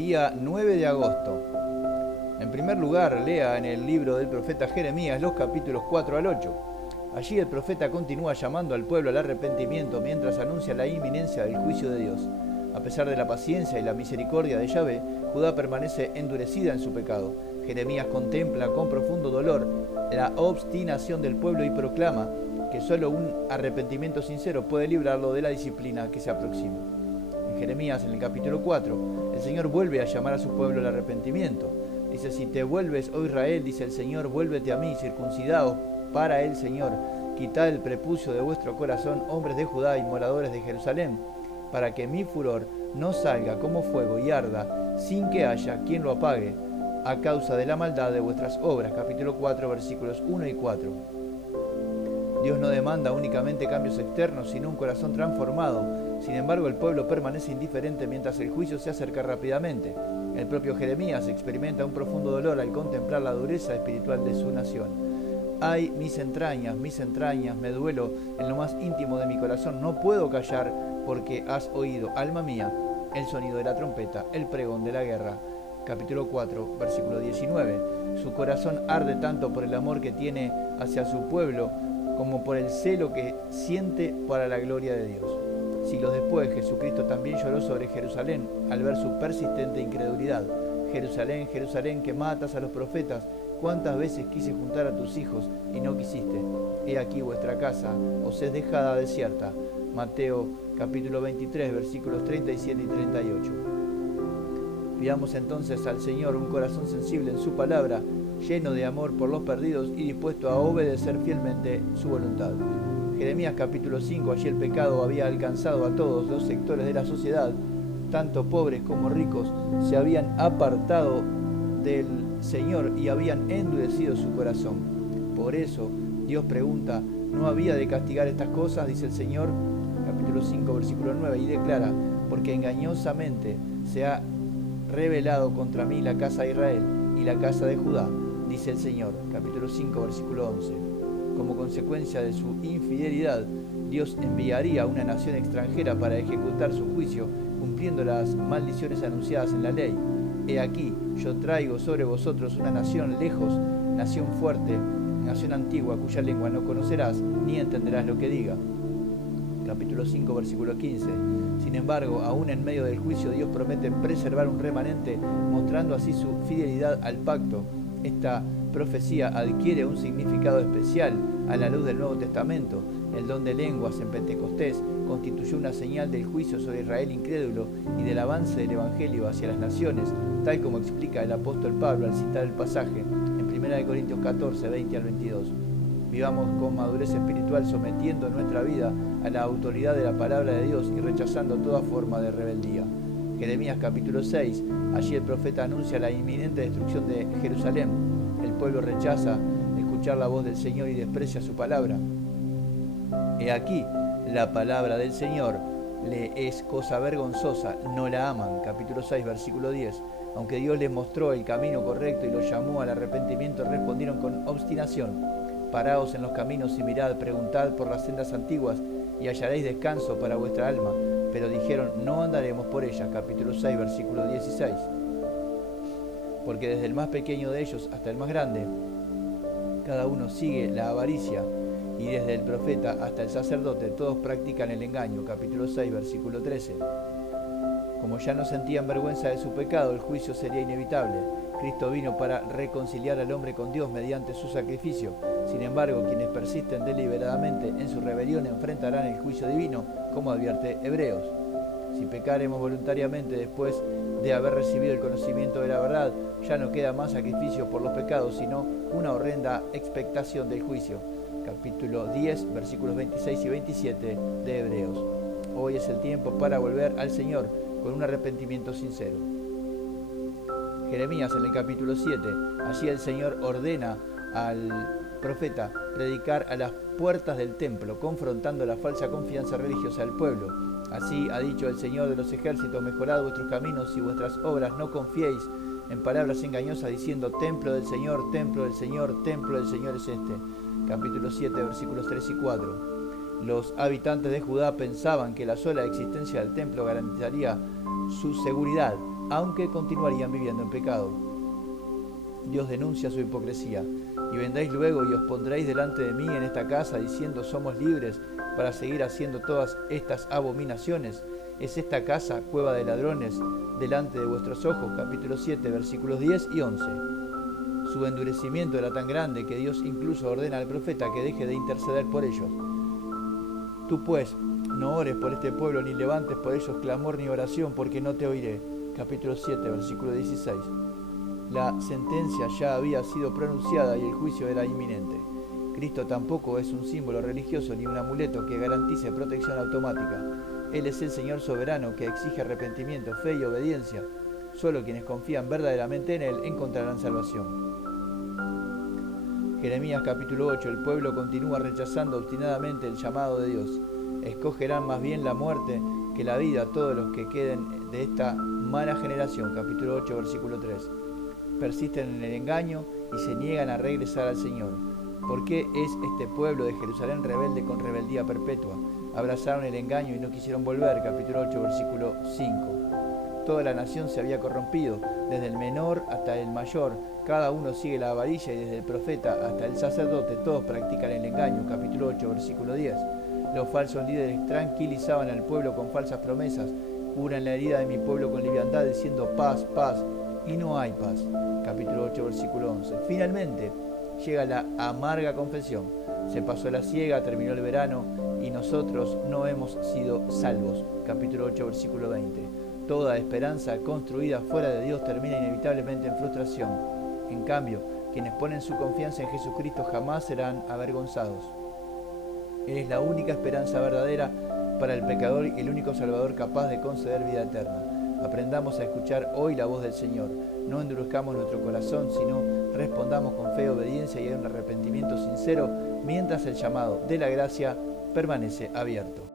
Día 9 de agosto. En primer lugar, lea en el libro del profeta Jeremías los capítulos 4 al 8. Allí el profeta continúa llamando al pueblo al arrepentimiento mientras anuncia la inminencia del juicio de Dios. A pesar de la paciencia y la misericordia de Yahvé, Judá permanece endurecida en su pecado. Jeremías contempla con profundo dolor la obstinación del pueblo y proclama que solo un arrepentimiento sincero puede librarlo de la disciplina que se aproxima. En Jeremías, en el capítulo 4, el Señor vuelve a llamar a su pueblo al arrepentimiento. Dice: si te vuelves, oh Israel, dice el Señor, vuélvete a mí, circuncidaos para el Señor. Quitad el prepucio de vuestro corazón, hombres de Judá y moradores de Jerusalén, para que mi furor no salga como fuego y arda, sin que haya quien lo apague, a causa de la maldad de vuestras obras. Capítulo 4, versículos 1 y 4. Dios no demanda únicamente cambios externos, sino un corazón transformado. Sin embargo, el pueblo permanece indiferente mientras el juicio se acerca rápidamente. El propio Jeremías experimenta un profundo dolor al contemplar la dureza espiritual de su nación. ¡Ay, mis entrañas, me duelo en lo más íntimo de mi corazón! No puedo callar porque has oído, alma mía, el sonido de la trompeta, el pregón de la guerra. Capítulo 4, versículo 19. Su corazón arde tanto por el amor que tiene hacia su pueblo como por el celo que siente para la gloria de Dios. Siglos después, Jesucristo también lloró sobre Jerusalén al ver su persistente incredulidad. Jerusalén, Jerusalén, que matas a los profetas, ¿cuántas veces quise juntar a tus hijos y no quisiste? He aquí vuestra casa os es dejada desierta. Mateo capítulo 23, versículos 37 y 38. Pidamos entonces al Señor un corazón sensible en su palabra, lleno de amor por los perdidos y dispuesto a obedecer fielmente su voluntad. Jeremías capítulo 5, allí el pecado había alcanzado a todos los sectores de la sociedad, tanto pobres como ricos, se habían apartado del Señor y habían endurecido su corazón. Por eso Dios pregunta: ¿no había de castigar estas cosas? Dice el Señor, capítulo 5, versículo 9, y declara: porque engañosamente se ha rebelado contra mí la casa de Israel y la casa de Judá, dice el Señor, capítulo 5, versículo 11. Como consecuencia de su infidelidad, Dios enviaría a una nación extranjera para ejecutar su juicio, cumpliendo las maldiciones anunciadas en la ley. He aquí, yo traigo sobre vosotros una nación lejos, nación fuerte, nación antigua, cuya lengua no conocerás, ni entenderás lo que diga. Capítulo 5, versículo 15. Sin embargo, aún en medio del juicio, Dios promete preservar un remanente, mostrando así su fidelidad al pacto. Esta profecía adquiere un significado especial a la luz del Nuevo Testamento. El don de lenguas en Pentecostés constituyó una señal del juicio sobre Israel incrédulo y del avance del Evangelio hacia las naciones, tal como explica el apóstol Pablo al citar el pasaje en 1 Corintios 14, 20 al 22. Vivamos con madurez espiritual, sometiendo nuestra vida a la autoridad de la palabra de Dios y rechazando toda forma de rebeldía. Jeremías capítulo 6, allí el profeta anuncia la inminente destrucción de Jerusalén. El pueblo rechaza escuchar la voz del Señor y desprecia su palabra. He aquí, la palabra del Señor le es cosa vergonzosa, no la aman. Capítulo 6, versículo 10. Aunque Dios les mostró el camino correcto y los llamó al arrepentimiento, respondieron con obstinación. Paraos en los caminos y mirad, preguntad por las sendas antiguas y hallaréis descanso para vuestra alma. Pero dijeron: no andaremos por ellas. Capítulo 6, versículo 16. Porque desde el más pequeño de ellos hasta el más grande, cada uno sigue la avaricia, y desde el profeta hasta el sacerdote todos practican el engaño. Capítulo 6, versículo 13. Como ya no sentían vergüenza de su pecado, el juicio sería inevitable. Cristo vino para reconciliar al hombre con Dios mediante su sacrificio. Sin embargo, quienes persisten deliberadamente en su rebelión enfrentarán el juicio divino, como advierte Hebreos. Si pecaremos voluntariamente después de haber recibido el conocimiento de la verdad, ya no queda más sacrificio por los pecados, sino una horrenda expectación del juicio. Capítulo 10, versículos 26 y 27 de Hebreos. Hoy es el tiempo para volver al Señor con un arrepentimiento sincero. Jeremías en el capítulo 7, allí el Señor ordena al profeta predicar a las puertas del templo, confrontando la falsa confianza religiosa del pueblo. Así ha dicho el Señor de los ejércitos: mejorad vuestros caminos y vuestras obras, no confiéis en palabras engañosas diciendo: templo del Señor, templo del Señor, templo del Señor es este. Capítulo 7, versículos 3 y 4. Los habitantes de Judá pensaban que la sola existencia del templo garantizaría su seguridad. aunque continuarían viviendo en pecado. Dios denuncia su hipocresía. Y vendréis luego y os pondréis delante de mí en esta casa, diciendo: somos libres para seguir haciendo todas estas abominaciones. ¿Es esta casa cueva de ladrones delante de vuestros ojos? Capítulo 7, versículos 10 y 11. Su endurecimiento era tan grande que Dios incluso ordena al profeta que deje de interceder por ellos. Tú pues, no ores por este pueblo, ni levantes por ellos clamor ni oración, porque no te oiré. Capítulo 7, versículo 16. La sentencia ya había sido pronunciada y el juicio era inminente. Cristo tampoco es un símbolo religioso ni un amuleto que garantice protección automática. Él es el Señor soberano que exige arrepentimiento, fe y obediencia. Solo quienes confían verdaderamente en Él encontrarán salvación. Jeremías capítulo 8. El pueblo continúa rechazando obstinadamente el llamado de Dios. Escogerán más bien la muerte que la vida todos los que queden de esta mala generación. Capítulo 8, versículo 3. Persisten en el engaño y se niegan a regresar al Señor. ¿Por qué es este pueblo de Jerusalén rebelde con rebeldía perpetua? Abrazaron el engaño y no quisieron volver. Capítulo 8, versículo 5. Toda la nación se había corrompido, desde el menor hasta el mayor. Cada uno sigue la avaricia y desde el profeta hasta el sacerdote todos practican el engaño. Capítulo 8, versículo 10. Los falsos líderes tranquilizaban al pueblo con falsas promesas. Curan la herida de mi pueblo con liviandad, diciendo: paz, paz, y no hay paz. Capítulo 8, versículo 11. Finalmente llega la amarga confesión. Se pasó la siega, terminó el verano y nosotros no hemos sido salvos. Capítulo 8, versículo 20. Toda esperanza construida fuera de Dios termina inevitablemente en frustración. En cambio, quienes ponen su confianza en Jesucristo jamás serán avergonzados. Él es la única esperanza verdadera para el pecador y el único Salvador capaz de conceder vida eterna. Aprendamos a escuchar hoy la voz del Señor. No endurezcamos nuestro corazón, sino respondamos con fe, obediencia y un arrepentimiento sincero, mientras el llamado de la gracia permanece abierto.